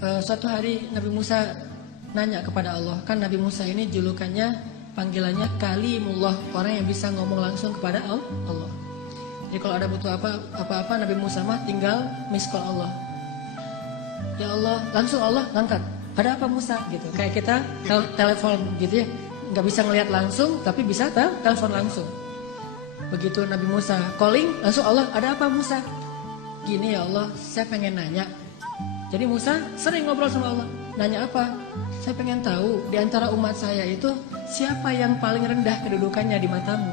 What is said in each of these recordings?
Suatu hari Nabi Musa nanya kepada Allah. Kan Nabi Musa ini julukannya, panggilannya Kalimullah, orang yang bisa ngomong langsung kepada Allah. Jadi kalau ada butuh apa-apa Nabi Musa mah tinggal miss call Allah. Ya Allah, langsung Allah ngangkat. Ada apa Musa gitu. Kayak kita telepon gitu ya. Nggak bisa ngelihat langsung tapi bisa telepon langsung. Begitu Nabi Musa calling, langsung Allah, ada apa Musa? Gini ya Allah, saya pengen nanya. Jadi Musa sering ngobrol sama Allah. Nanya apa? Saya pengen tahu di antara umat saya itu siapa yang paling rendah kedudukannya di matamu?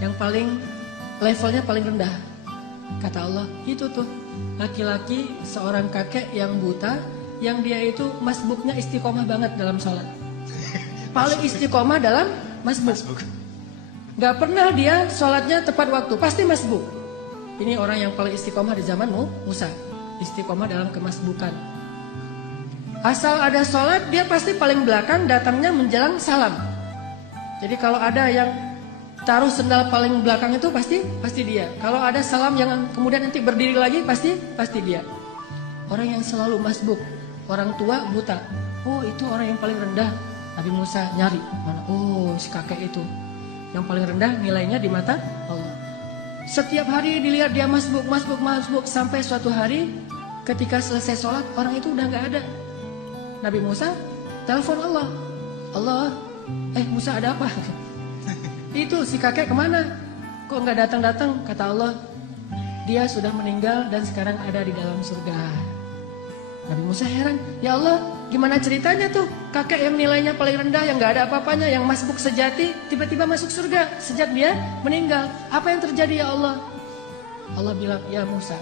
Yang paling levelnya paling rendah. Kata Allah, itu tuh laki-laki seorang kakek yang buta, yang dia itu masbuknya istiqomah banget dalam sholat. Paling istiqomah dalam masbuk. Gak pernah dia sholatnya tepat waktu, pasti masbuk. Ini orang yang paling istiqomah di zaman Musa. Istiqomah dalam kemasbukan. Asal ada sholat, dia pasti paling belakang, datangnya menjelang salam. Jadi kalau ada yang taruh sendal paling belakang itu pasti dia. Kalau ada salam yang kemudian nanti berdiri lagi, pasti dia. Orang yang selalu masbuk, orang tua buta. Oh, itu orang yang paling rendah. Nabi Musa nyari mana? Oh, si kakek itu yang paling rendah nilainya di mata Allah. Setiap hari dilihat dia masbuk sampai suatu hari ketika selesai sholat orang itu udah nggak ada. Nabi Musa telepon Allah. Allah, Musa ada apa? Itu si kakek kemana? Kok nggak datang? Kata Allah, dia sudah meninggal dan sekarang ada di dalam surga. Nabi Musa heran, ya Allah, gimana ceritanya tuh kakek yang nilainya paling rendah, yang nggak ada apa-apanya, yang masbuk sejati, tiba-tiba masuk surga sejak dia meninggal. Apa yang terjadi ya Allah? Allah bilang, ya Musa,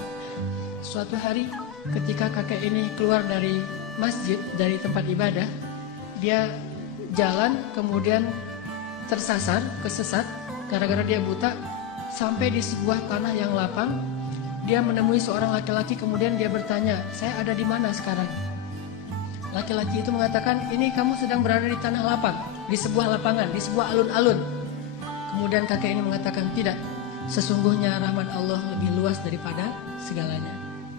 suatu hari ketika kakek ini keluar dari masjid, dari tempat ibadah, dia jalan kemudian kesesat gara-gara dia buta, sampai di sebuah tanah yang lapang. Dia menemui seorang laki-laki, kemudian dia bertanya, saya ada di mana sekarang? Laki-laki itu mengatakan, ini kamu sedang berada di tanah lapang, di sebuah lapangan, di sebuah alun-alun. Kemudian kakek ini mengatakan, tidak, sesungguhnya rahmat Allah lebih luas daripada segalanya.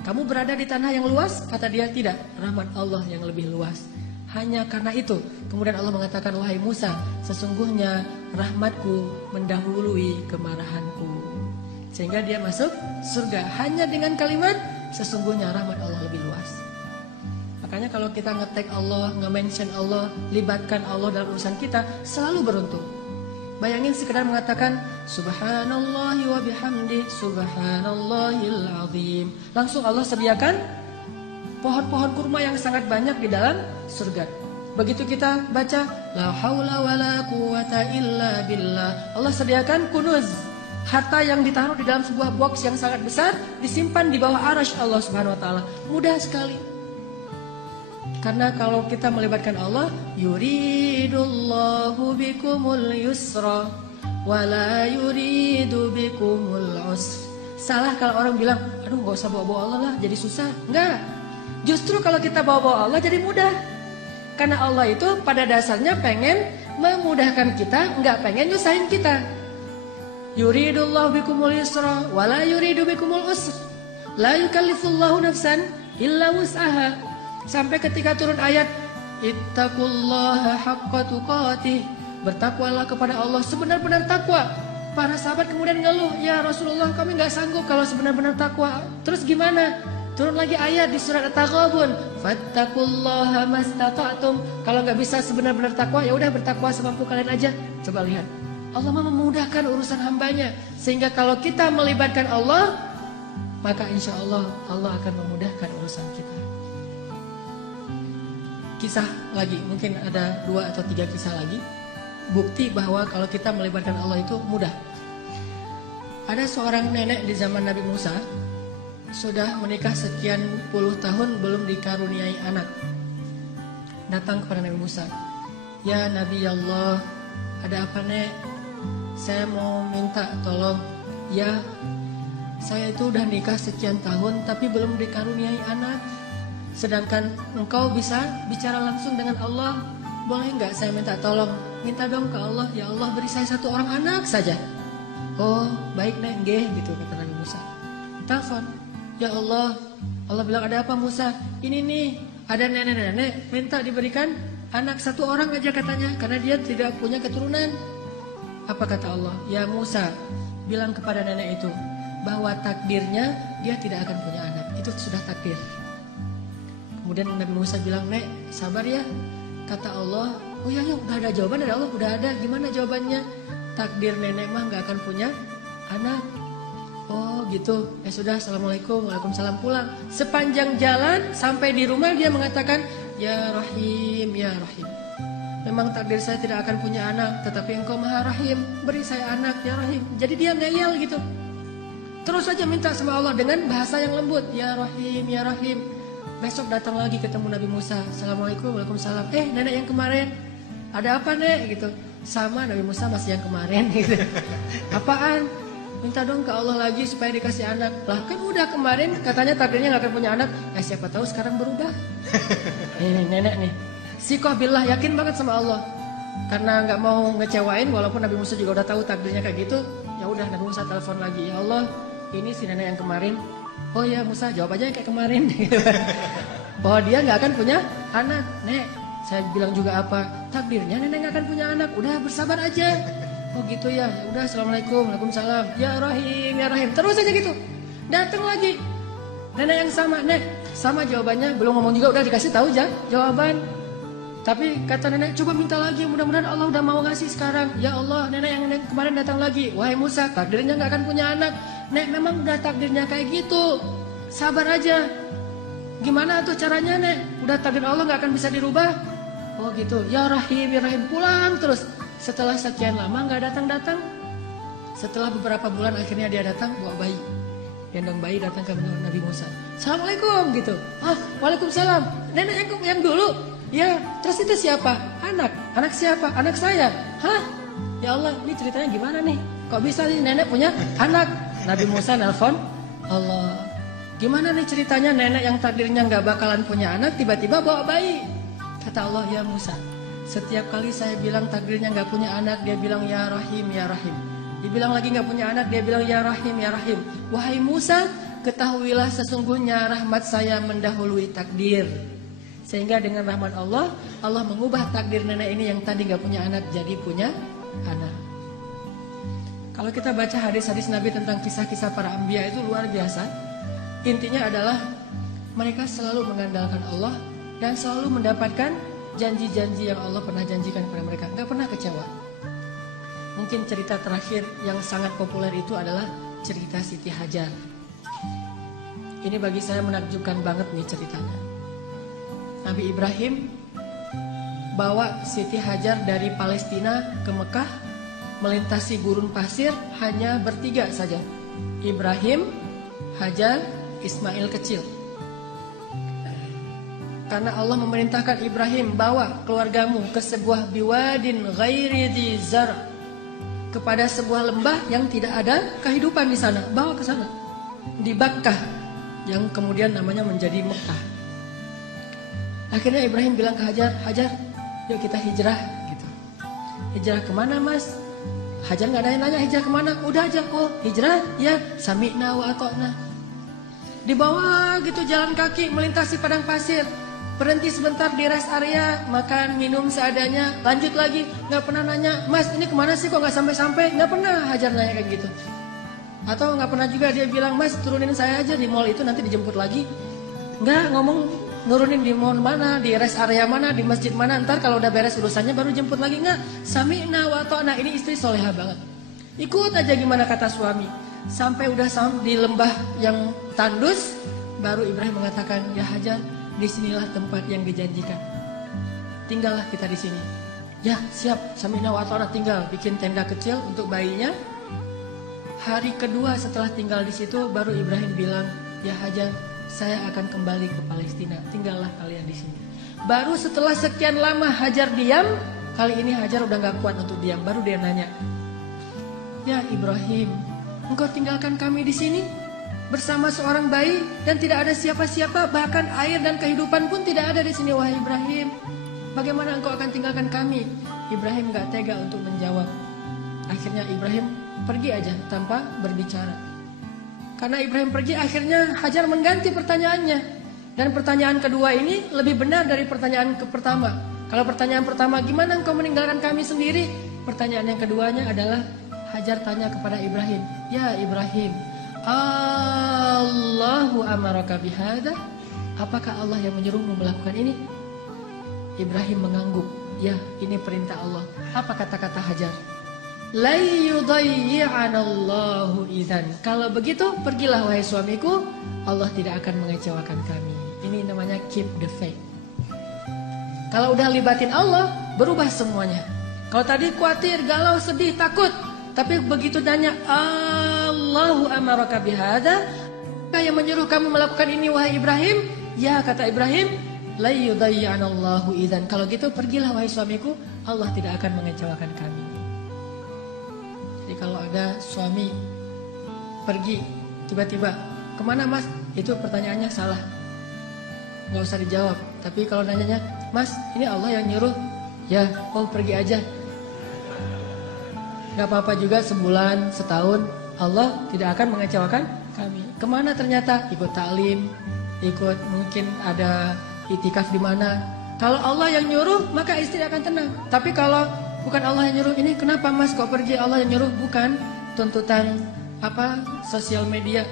Kamu berada di tanah yang luas? Kata dia, tidak, rahmat Allah yang lebih luas. Hanya karena itu, kemudian Allah mengatakan, wahai Musa, sesungguhnya rahmatku mendahului kemarahanku. Sehingga dia masuk surga hanya dengan kalimat, sesungguhnya rahmat Allah lebih luas. Makanya kalau kita nge-tag Allah, nge-mention Allah, libatkan Allah dalam urusan kita, selalu beruntung. Bayangin sekedar mengatakan subhanallahi wa bihamdi subhanallahil azim, langsung Allah sediakan pohon-pohon kurma yang sangat banyak di dalam surga. Begitu kita baca la haula wala quwata illa billah, Allah sediakan kunuz, harta yang ditaruh di dalam sebuah box yang sangat besar, disimpan di bawah arasy Allah Subhanahu wa taala. Mudah sekali. Karena kalau kita melibatkan Allah, yuridullahu bikumul yusra wa la yuridu bikumul usra. Salah kalau orang bilang, aduh gak usah bawa-bawa Allah lah, jadi susah. Enggak. Justru kalau kita bawa-bawa Allah jadi mudah. Karena Allah itu pada dasarnya pengen memudahkan kita, enggak pengen nyusahin kita. Yuridullahu bikumul yusra wa la yuridu bikumul usra. La yukallifullahu nafsan illa wus'aha. Sampai ketika turun ayat ittaqullaha haqqa tuqatih, bertakwalah kepada Allah sebenar-benar takwa. Para sahabat kemudian ngeluh, ya Rasulullah, kami nggak sanggup kalau sebenar-benar takwa. Terus gimana? Turun lagi ayat di surat At-Taghabun, fattaqullaha mastata'tum. Kalau nggak bisa sebenar-benar takwa, ya udah bertakwa semampu kalian aja. Coba lihat, Allah memudahkan urusan hambanya, sehingga kalau kita melibatkan Allah, maka insya Allah Allah akan memudahkan urusan kita. Kisah lagi, mungkin ada 2 atau 3 kisah lagi, bukti bahwa kalau kita melibatkan Allah itu mudah. Ada seorang nenek di zaman Nabi Musa, sudah menikah sekian puluh tahun belum dikaruniai anak. Datang kepada Nabi Musa, ya Nabi Allah, ada apa nek? Saya mau minta tolong. Ya, saya itu udah nikah sekian tahun tapi belum dikaruniai anak. Sedangkan engkau bisa bicara langsung dengan Allah. Boleh nggak saya minta tolong? Minta dong ke Allah, ya Allah beri saya 1 orang anak saja. Oh baik nek, nggih, gitu kata Nabi Musa. Telepon, ya Allah. Allah bilang, ada apa Musa? Ini nih, Ada nenek-nenek minta diberikan anak 1 orang aja katanya, karena dia tidak punya keturunan. Apa kata Allah? Ya Musa, bilang kepada nenek itu bahwa takdirnya dia tidak akan punya anak. Itu sudah takdir. Kemudian Nabi Musa bilang, Nek, sabar ya. Kata Allah, oh ya, udah ada jawaban dari Allah, udah ada. Gimana jawabannya? Takdir nenek mah gak akan punya anak. Oh gitu. Ya sudah, assalamualaikum, waalaikumsalam, pulang. Sepanjang jalan sampai di rumah dia mengatakan, ya Rahim, ya Rahim. Memang takdir saya tidak akan punya anak, tetapi Engkau Maha Rahim, beri saya anak, ya Rahim. Jadi dia ngeyel gitu. Terus saja minta sama Allah dengan bahasa yang lembut, ya Rahim, ya Rahim. Besok datang lagi ketemu Nabi Musa, assalamualaikum, waalaikumsalam. Nenek yang kemarin, ada apa nek? Gitu. Sama Nabi Musa masih yang kemarin gitu. Apaan? Minta dong ke Allah lagi supaya dikasih anak. Lah kan udah kemarin katanya takdirnya gak akan punya anak. Ya siapa tahu sekarang berubah. Nih nenek nih. Sikoh billah, yakin banget sama Allah. Karena gak mau ngecewain, walaupun Nabi Musa juga udah tahu takdirnya kayak gitu. Ya udah Nabi Musa telepon lagi. Ya Allah, ini si nenek yang kemarin. Oh ya Musa, jawab aja kayak kemarin. Bahwa dia gak akan punya anak. Nek, saya bilang juga apa? Takdirnya nenek gak akan punya anak. Udah bersabar aja. Oh gitu ya, udah assalamualaikum, waalaikumsalam, ya Rahim, ya Rahim. Terus aja gitu. Datang lagi nenek yang sama, nek, sama jawabannya. Belum ngomong juga udah dikasih tahu aja jawaban. Tapi kata nenek, coba minta lagi, mudah-mudahan Allah udah mau ngasih sekarang. Ya Allah, nenek yang kemarin datang lagi. Wahai Musa, takdirnya gak akan punya anak. Nek, memang udah takdirnya kayak gitu. Sabar aja. Gimana tuh caranya nek? Udah takdir Allah gak akan bisa dirubah. Oh gitu, ya Rahim, ya Rahim. Pulang terus. Setelah sekian lama gak datang-datang. Setelah beberapa bulan akhirnya dia datang bawa bayi. Gendong bayi datang ke Nabi Musa. Assalamualaikum gitu. Waalaikumsalam. Nenek yang dulu. Ya, terus itu siapa? Anak. Anak siapa? Anak saya. Hah? Ya Allah, ini ceritanya gimana nih? Kok bisa nih nenek punya anak? Nabi Musa nelpon Allah. Gimana nih ceritanya nenek yang takdirnya gak bakalan punya anak tiba-tiba bawa bayi? Kata Allah, ya Musa, setiap kali saya bilang takdirnya gak punya anak, dia bilang ya Rahim, ya Rahim. Dibilang lagi gak punya anak, dia bilang ya Rahim, ya Rahim. Wahai Musa, ketahuilah sesungguhnya rahmat saya mendahului takdir. Sehingga dengan rahmat Allah, Allah mengubah takdir nenek ini yang tadi gak punya anak jadi punya anak. Kalau kita baca hadis-hadis Nabi tentang kisah-kisah para anbiya itu luar biasa. Intinya adalah mereka selalu mengandalkan Allah dan selalu mendapatkan janji-janji yang Allah pernah janjikan kepada mereka. Gak pernah kecewa. Mungkin cerita terakhir yang sangat populer itu adalah cerita Siti Hajar. Ini bagi saya menakjubkan banget nih ceritanya. Nabi Ibrahim bawa Siti Hajar dari Palestina ke Mekah, melintasi gurun pasir hanya bertiga saja. Ibrahim, Hajar, Ismail kecil. Karena Allah memerintahkan Ibrahim, bawa keluargamu ke sebuah biwadin ghairi dzi zar', kepada sebuah lembah yang tidak ada kehidupan di sana. Bawa ke sana. Di Bakkah, yang kemudian namanya menjadi Mekah. Akhirnya Ibrahim bilang ke Hajar, Hajar, yuk kita hijrah gitu. Hijrah kemana mas? Hajar gak ada yang nanya hijrah kemana. Udah aja, oh hijrah ya sami'na wa ata'na. Di bawah gitu jalan kaki melintasi padang pasir. Berhenti sebentar di rest area, makan, minum seadanya, lanjut lagi. Gak pernah nanya, mas ini kemana sih kok gak sampai-sampai? Gak pernah Hajar nanya kayak gitu. Atau gak pernah juga dia bilang, mas turunin saya aja di mall itu nanti dijemput lagi. Gak ngomong nurunin di mall mana, di rest area mana, di masjid mana. Ntar kalau udah beres urusannya baru jemput lagi. Gak, sami'na wa ata'na. Ini istri soleha banget. Ikut aja gimana kata suami. Sampai udah di lembah yang tandus, baru Ibrahim mengatakan, ya Hajar, disinilah tempat yang dijanjikan. Tinggallah kita di sini. Ya siap, sami'na wa ata'na. Tinggal bikin tenda kecil untuk bayinya. Hari kedua setelah tinggal di situ, baru Ibrahim bilang, ya Hajar, saya akan kembali ke Palestina. Tinggallah kalian di sini. Baru setelah sekian lama Hajar diam, kali ini Hajar udah gak kuat untuk diam. Baru dia nanya, ya Ibrahim, engkau tinggalkan kami di sini bersama seorang bayi dan tidak ada siapa-siapa, bahkan air dan kehidupan pun tidak ada di sini. Wahai Ibrahim, bagaimana engkau akan tinggalkan kami? Ibrahim gak tega untuk menjawab. Akhirnya Ibrahim pergi aja tanpa berbicara. Karena Ibrahim pergi, akhirnya Hajar mengganti pertanyaannya. Dan pertanyaan kedua ini lebih benar dari pertanyaan pertama. Kalau pertanyaan pertama, gimana engkau meninggalkan kami sendiri? Pertanyaan yang keduanya adalah, Hajar tanya kepada Ibrahim, ya Ibrahim, Allahu amaraka bihada? Apakah Allah yang menyuruhmu melakukan ini? Ibrahim mengangguk, ya ini perintah Allah. Apa kata-kata Hajar? La yudayyi'anallahu idzan. Kalau begitu, pergilah wahai suamiku, Allah tidak akan mengecewakan kami. Ini namanya keep the faith. Kalau udah libatin Allah, berubah semuanya. Kalau tadi khawatir, galau, sedih, takut, tapi begitu nanya Allahu amaraka bihada, yang menyuruh kamu melakukan ini wahai Ibrahim? Ya, kata Ibrahim, la yudayyi'anallahu idzan. Kalau gitu pergilah wahai suamiku, Allah tidak akan mengecewakan kami. Jadi kalau ada suami pergi tiba-tiba, kemana mas? Itu pertanyaannya salah, nggak usah dijawab. Tapi kalau nanyanya, mas ini Allah yang nyuruh, ya oh pergi aja. Gak apa-apa juga sebulan, setahun, Allah tidak akan mengecewakan kami. Kemana ternyata? Ikut taklim, ikut mungkin ada itikaf di mana. Kalau Allah yang nyuruh, maka istri akan tenang. Tapi kalau bukan Allah yang nyuruh, ini kenapa mas kok pergi, Allah yang nyuruh? Bukan tuntutan sosial media.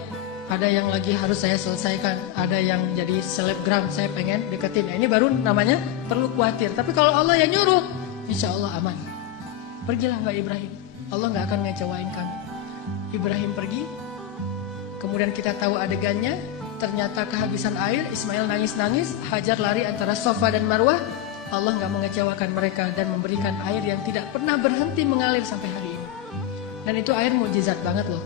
Ada yang lagi harus saya selesaikan, ada yang jadi selebgram, saya pengen deketin. Nah, ini baru namanya perlu khawatir. Tapi kalau Allah yang nyuruh, insya Allah aman. Pergilah Mbak Ibrahim, Allah gak akan ngecewain kami. Ibrahim pergi, kemudian kita tahu adegannya. Ternyata kehabisan air, Ismail nangis-nangis, Hajar lari antara Safa dan Marwah. Allah gak mengecewakan mereka dan memberikan air yang tidak pernah berhenti mengalir sampai hari ini. Dan itu air mukjizat banget loh.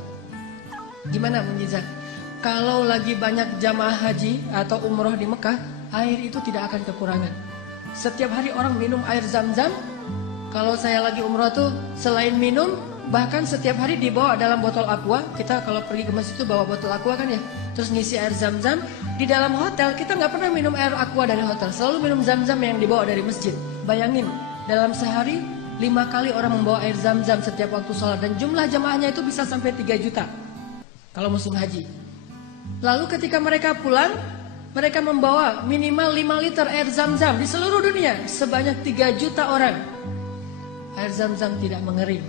Gimana mukjizat? Kalau lagi banyak jamaah haji atau umroh di Mekah, air itu tidak akan kekurangan. Setiap hari orang minum air Zam-Zam. Kalau saya lagi umroh tuh selain minum, bahkan setiap hari dibawa dalam botol aqua. Kita kalau pergi ke masjid itu bawa botol aqua kan ya. Terus ngisi air Zam-Zam. Di dalam hotel kita nggak pernah minum air aqua dari hotel, selalu minum Zam-Zam yang dibawa dari masjid. Bayangin, dalam sehari 5 kali orang membawa air Zam-Zam setiap waktu sholat. Dan jumlah jamaahnya itu bisa sampai 3 juta kalau musim haji. Lalu ketika mereka pulang, mereka membawa minimal 5 liter air Zam-Zam di seluruh dunia. Sebanyak 3 juta orang. Air Zam-Zam tidak mengering,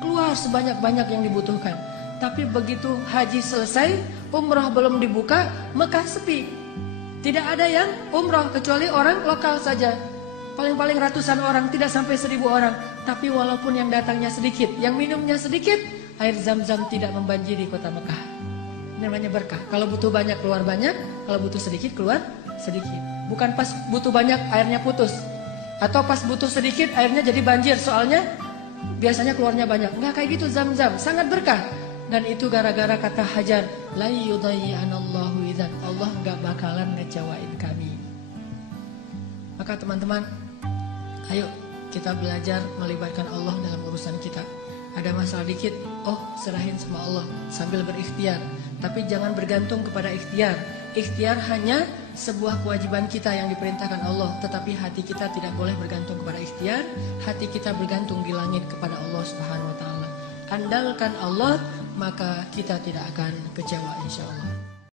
keluar sebanyak-banyak yang dibutuhkan. Tapi begitu haji selesai, umrah belum dibuka, Mekah sepi. Tidak ada yang umrah kecuali orang lokal saja. Paling-paling ratusan orang, tidak sampai 1000 orang. Tapi walaupun yang datangnya sedikit, yang minumnya sedikit, air Zam-Zam tidak membanjiri kota Mekah. Ini namanya berkah. Kalau butuh banyak keluar banyak, kalau butuh sedikit keluar sedikit. Bukan pas butuh banyak airnya putus, atau pas butuh sedikit airnya jadi banjir, soalnya biasanya keluarnya banyak. Enggak kayak gitu Zam-Zam, sangat berkah. Dan itu gara-gara kata Hajar, la yudayyi'anallahu idzan. Allah enggak bakalan ngecewain kami. Maka teman-teman, ayo kita belajar melibatkan Allah dalam urusan kita. Ada masalah dikit, oh serahin sama Allah sambil berikhtiar. Tapi jangan bergantung kepada ikhtiar. Ikhtiar hanya sebuah kewajiban kita yang diperintahkan Allah. Tetapi hati kita tidak boleh bergantung kepada ikhtiar. Hati kita bergantung di langit kepada Allah Subhanahu wa ta'ala. Andalkan Allah, maka kita tidak akan kecewa insya Allah.